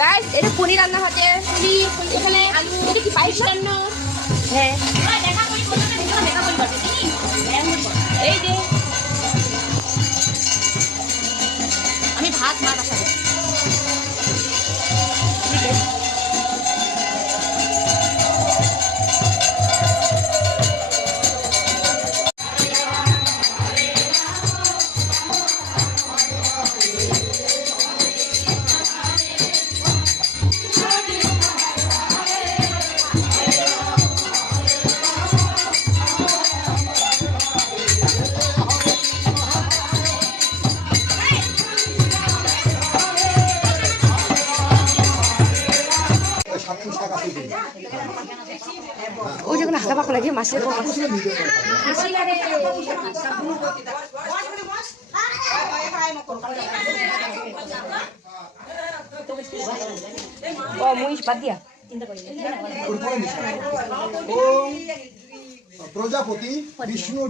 guys এটা পনির রান্না হচ্ছে এখানে আলু এটা কি পাইপ রান্না হ্যাঁ এই যে আমি ভাত মা বসাবো ওই যখন হাঁকা পাকা লাগে মাছের মহিষ বাদ দিয়া প্রজাপতি বিষ্ণু